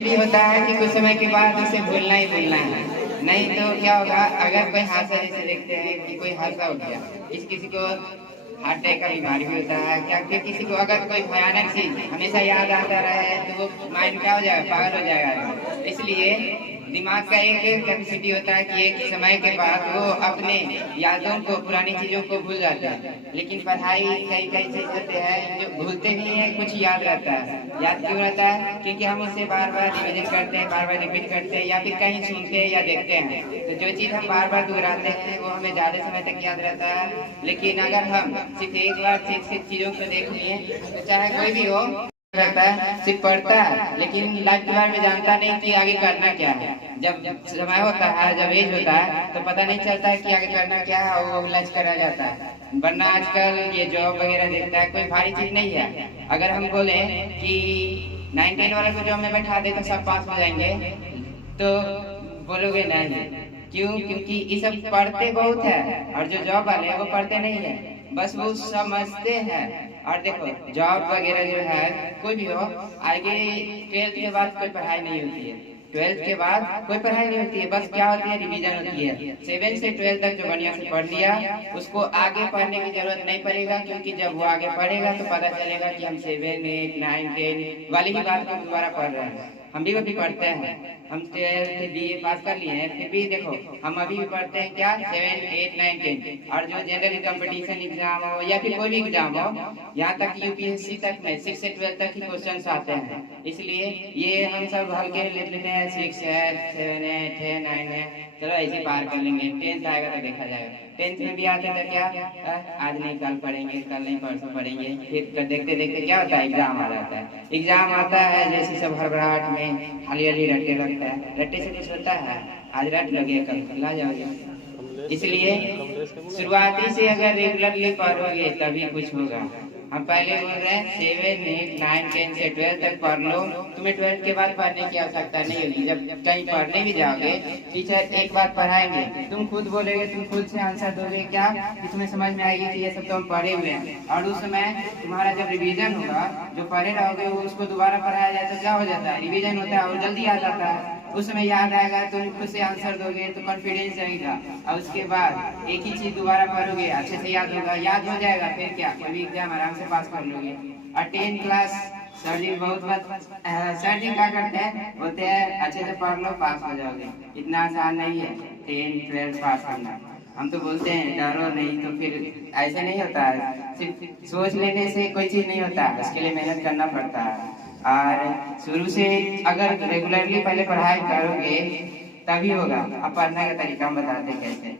भी होता है कि कुछ समय के बाद उसे भूलना ही भूलना है। नहीं तो क्या होगा, अगर कोई हादसा जैसे देखते हैं कि कोई हादसा हो गया, किसी को हार्ट अटैक का बीमारी भी होता है, क्या कि किसी को अगर कोई भयानक चीज हमेशा याद आता रहे तो वो माइंड क्या हो जाएगा, पागल हो जाएगा। इसलिए दिमाग का एक कैपेसिटी होता है कि एक समय के बाद वो अपने यादों को, पुरानी चीजों को भूल जाते हैं। लेकिन पढ़ाई कई कई चीज होते हैं जो भूलते नहीं है, कुछ याद रहता है। याद क्यों रहता है? क्योंकि हम उसे बार बार रिविजन करते हैं, बार बार रिपीट करते हैं, या फिर कहीं सुनते हैं या देखते हैं। तो जो चीज हम बार बार दोहराते हैं वो हमें ज्यादा समय तक याद रहता है। लेकिन अगर हम सिर्फ एक बार सिर्फ चीजों को देख लिए, तो चाहे कोई भी हो रहता है, सिर्फ पढ़ता है लेकिन लाइफ के बारे में जानता नहीं कि आगे करना क्या है। जब समय होता है, जब एज होता है, तो पता नहीं चलता है कि आगे करना क्या है और वो लच करा जाता है। वरना आजकल ये जॉब वगैरह देखता है, कोई भारी चीज नहीं है। अगर हम बोले कि 9-10 वाले को जॉब में बैठा दे तो सब पास हो जाएंगे, तो बोलोगे नहीं। क्यों? क्योंकि ये सब पढ़ते बहुत है और जो जॉब वाले हैं वो पढ़ते नहीं है, बस वो समझते हैं। और देखो, जॉब वगैरह जो है कोई भी हो, आगे 12th के बाद कोई पढ़ाई नहीं होती है। 12th के बाद कोई पढ़ाई नहीं होती है, बस क्या होती है, रिवीजन होती है। 7 से 12 तक जो बढ़िया से पढ़ लिया, उसको आगे पढ़ने की जरूरत नहीं पड़ेगा। क्योंकि जब वो आगे पढ़ेगा तो पता चलेगा कि हम 7, 8, 9, 10 वाली ही बात को दोबारा पढ़ रहे हैं। हम भी कभी पढ़ते हैं, हम 12th BA पास कर लिए हैं, फिर भी देखो हम अभी भी पढ़ते हैं क्या, 7, 8, 9, 10। और जो जनरल कंपटीशन एग्जाम हो या फिर कोई भी एग्जाम हो, यहाँ तक UPSC तक में 6 से 12 तक ही क्वेश्चन आते हैं। इसलिए ये हम सब हल्के ले लेते हैं, 6 है, 7 है, 9 है, चलो ऐसे पार कर लेंगे। 10th आएगा तो देखा जाएगा। 10th में भी आते तो क्या, आज नहीं कल पढ़ेंगे, कल नहीं परसों पढ़ेंगे। फिर देखते देखते क्या होता है, एग्जाम आ जाता है। एग्जाम आता है जैसे सब हड़बड़ाहट में हाली हाली रटने लगता है। रट्टे से कुछ होता है, आज रट लगे कल ला जाओगे। इसलिए शुरुआती से अगर रेगुलरली पढ़ोगे तभी कुछ होगा। हम पहले बोल रहे हैं 7, 8, 9, 10 से 12 तक पढ़ लो। तुम्हें 12 के बाद पढ़ने की आवश्यकता नहीं होगी। जब कहीं पढ़ने भी जाओगे, टीचर एक बार पढ़ाएंगे, तुम खुद बोलेगे, तुम खुद से आंसर दोगे क्या कि तुम्हें समझ में आएगी कि ये सब तो हम पढ़े हुए हैं। और उस समय तुम्हारा जब रिवीजन होगा, जो पढ़े रहोगे वो उसको दोबारा पढ़ाया जाए तो क्या हो जाता है, रिवीजन होता है और जल्दी आ जाता है। उस समय याद आएगा, तुम खुद से आंसर दोगे तो कॉन्फिडेंस रहेगा। और उसके बाद एक ही चीज दोबारा पढ़ोगे, अच्छे से याद होगा, याद हो जाएगा, फिर क्या कोई भी एग्जाम आराम से पास कर लोगे। और 10th क्लास सर जी सर जी क्या करते हैं, बोलते हैं अच्छे से पढ़ लो पास हो जाओगे। इतना आसान नहीं है 10, 12 पास करना। हम तो बोलते हैं डरो नहीं, तो फिर ऐसे नहीं होता है। सिर्फ सोच लेने से कोई चीज नहीं होता है, उसके लिए मेहनत करना पड़ता है। और शुरू से अगर रेगुलरली पहले पढ़ाई करोगे तभी होगा। अब पढ़ने का तरीका हम बताते हैं कैसे।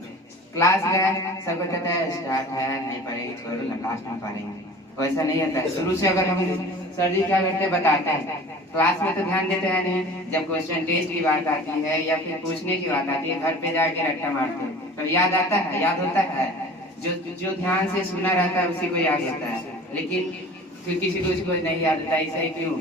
क्लास में सबको कहता है स्टार्ट है, नहीं पढ़ेंगे छोड़ो ना, लास्ट में पढ़ेंगे। वैसा नहीं होता है। शुरू से अगर हम सर जी क्या करते बताते हैं, क्लास में तो ध्यान देते हैं नहीं। जब क्वेश्चन टेस्ट की बात आती है या फिर पूछने की बात आती है, घर पे जाके रट्टा मारते हैं, तो याद आता है, याद होता है। जो ध्यान से सुना रहता है उसी को याद होता है। लेकिन फिर किसी को नहीं याद होता। ऐसा ही क्यों?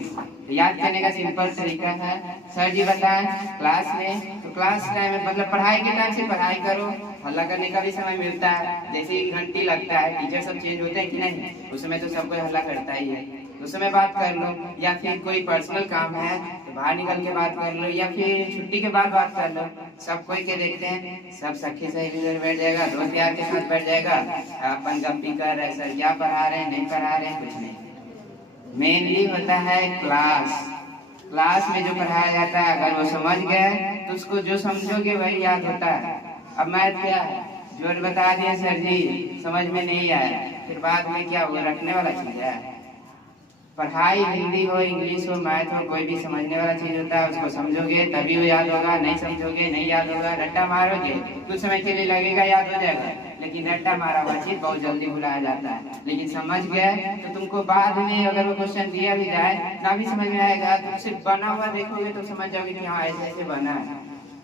याद करने का सिंपल तरीका है, सर जी बताएं क्लास में, तो क्लास टाइम में मतलब पढ़ाई के टाइम से पढ़ाई करो। हल्ला करने का भी समय मिलता है, जैसे ही घंटी लगता है, टीचर सब चेंज होते हैं कि नहीं, उस समय तो सब कोई हल्ला करता ही है, उस समय बात कर लो। या फिर कोई पर्सनल काम है तो बाहर निकल के बात कर लो, या फिर छुट्टी के बाद बात कर लो। सब कोई के देखते हैं, सब सखी सहेली बैठ जाएगा, दोस्त यार के साथ बैठ जाएगा, अपन गप्पी कर रहे, सर क्या पढ़ा रहे हैं, नहीं पढ़ा रहे हैं, कुछ नहीं। मेनली होता है क्लास। क्लास में जो पढ़ाया जाता है अगर वो समझ गए तो उसको जो समझोगे वही याद होता है। अब मैथ क्या है, जो बता दिए सर जी समझ में नहीं आया, फिर बाद में क्या वो रखने वाला चीज है। पढ़ाई हिंदी हो, इंग्लिश हो, मैथ हो, कोई भी समझने वाला चीज होता है। उसको समझोगे तभी वो याद होगा, नहीं समझोगे नहीं याद होगा। रट्टा मारोगे कुछ समय के लिए लगेगा याद हो जाएगा, लेकिन रट्टा मारा हुआ चीज बहुत जल्दी भुलाया जाता है। लेकिन समझ गए तो तुमको बाद में अगर वो क्वेश्चन दिया भी जाए ना भी समझ में आएगा, तुम सिर्फ बना हुआ देखोगे तो समझ जाओगे कि हाँ ऐसे ऐसे बना है,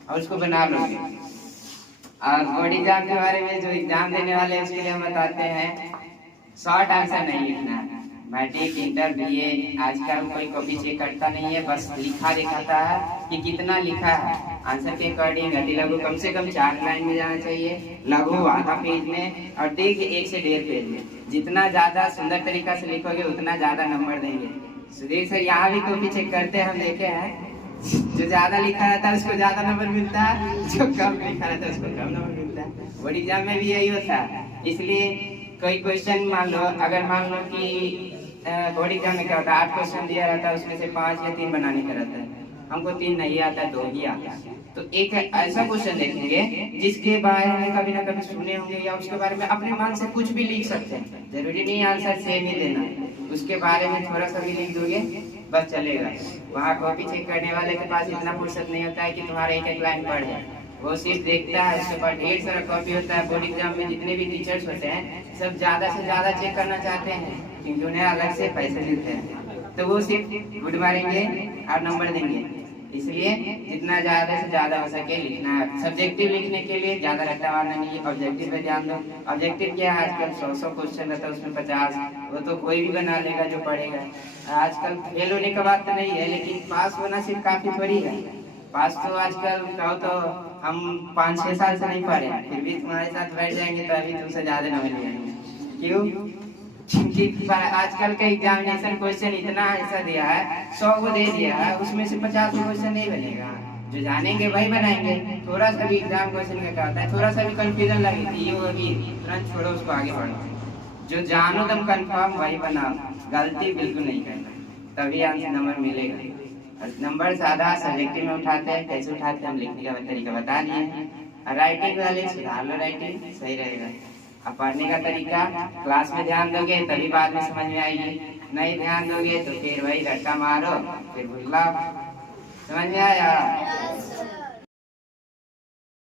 और उसको बना लोगे। और बोर्ड एग्जाम के बारे में, जो एग्जाम देने वाले उसके लिए हम बताते हैं, शॉर्ट आंसर नहीं लिखना है। मैट्रिक, इंटर, BA आजकल कोई कॉपी चेक करता नहीं है, बस लिखा दिखाता है कि कितना लिखा है। आंसर के अकॉर्डिंग अति लघु कम से कम 4 लाइन में जाना चाहिए, लघु आधा पेज में, और दीर्घ 1 से 1.5 पेज में। जितना ज्यादा सुंदर तरीका से लिखोगे उतना ज्यादा नंबर देंगे। सुधीर सर यहाँ भी कॉपी चेक करते हैं, हम देखे हैं। जो ज्यादा लिखा रहता है उसको ज्यादा नंबर मिलता है, जो कम लिखा रहता है उसको कम नंबर मिलता है। बोर्ड एग्जाम में भी यही होता है। इसलिए कोई क्वेश्चन मान लो, अगर मान लो कि बोर्ड एग्जाम में क्या होता है, 8 क्वेश्चन दिया रहता है, उसमें से 5 या 3 बनाने का रहता है। हमको 3 नहीं आता, 2 ही आता है। तो एक ऐसा क्वेश्चन देखेंगे जिसके बारे में कभी ना कभी सुने होंगे, या उसके बारे में अपने मन से कुछ भी लिख सकते हैं। जरूरी नहीं आंसर सेम ही देना, उसके बारे में थोड़ा सा भी लिख दोगे बस चलेगा। वहाँ कॉपी चेक करने वाले के पास इतना फुर्सत नहीं होता है कि तुम्हारा एक एक लाइन पढ़ जाए। वो सिर्फ देखता है, उसके पास ढेर सारा कॉपी होता है। बोर्ड एग्जाम में जितने भी टीचर्स होते हैं सब ज्यादा से ज्यादा चेक करना चाहते हैं, क्योंकि उन्हें अलग से पैसे मिलते हैं। तो वो सिर्फ गुड मारेंगे और नंबर देंगे। इसलिए जितना ज्यादा से ज्यादा हो सके लिखना है। सब्जेक्टिव लिखने के लिए ज्यादा रट्टामारना नहीं है, ऑब्जेक्टिव पे ध्यान दो। ऑब्जेक्टिव क्या है, आजकल 100 क्वेश्चन रहता है, उसमें 50 वो तो कोई भी बना लेगा जो पढ़ेगा। आजकल फेल होने का बात तो नहीं है, लेकिन पास होना सिर्फ काफी थोड़ी है। पास तो आजकल कहो तो हम 5-6 साल से नहीं पढ़े, फिर भी तुम्हारे साथ बैठ जाएंगे तो अभी तुमसे ज्यादा नंबर ले आएंगे। क्यों? क्योंकि आजकल का एग्जामिनेशन क्वेश्चन इतना ऐसा दिया है, 100 को दे दिया है, उसमें से 50 क्वेश्चन नहीं बनेगा। जो जानेंगे वही बनाएंगे। थोड़ा सा भी एग्जाम क्वेश्चन का क्या होता है, थोड़ा सा भी कंफ्यूजन लगी ये होगी, तुरंत छोड़ो उसको, आगे बढ़ो। जो जानो तुम कंफर्म वही बनाओ, गलती बिल्कुल नहीं करना, तभी आंसर नंबर मिलेगा। नंबर सादा सब्जेक्टिव में उठाते हैं, कैसे उठाते हैं हम लिखने का तरीका बता दिए। राइटिंग वाले सुधार लो, राइटिंग सही रहेगा। अब पढ़ने का तरीका क्लास में ध्यान दोगे तभी बाद में समझ में आएगी, नहीं ध्यान दोगे तो फिर वही रट्टा मारो, फिर भूल लाओ। समझ में आया?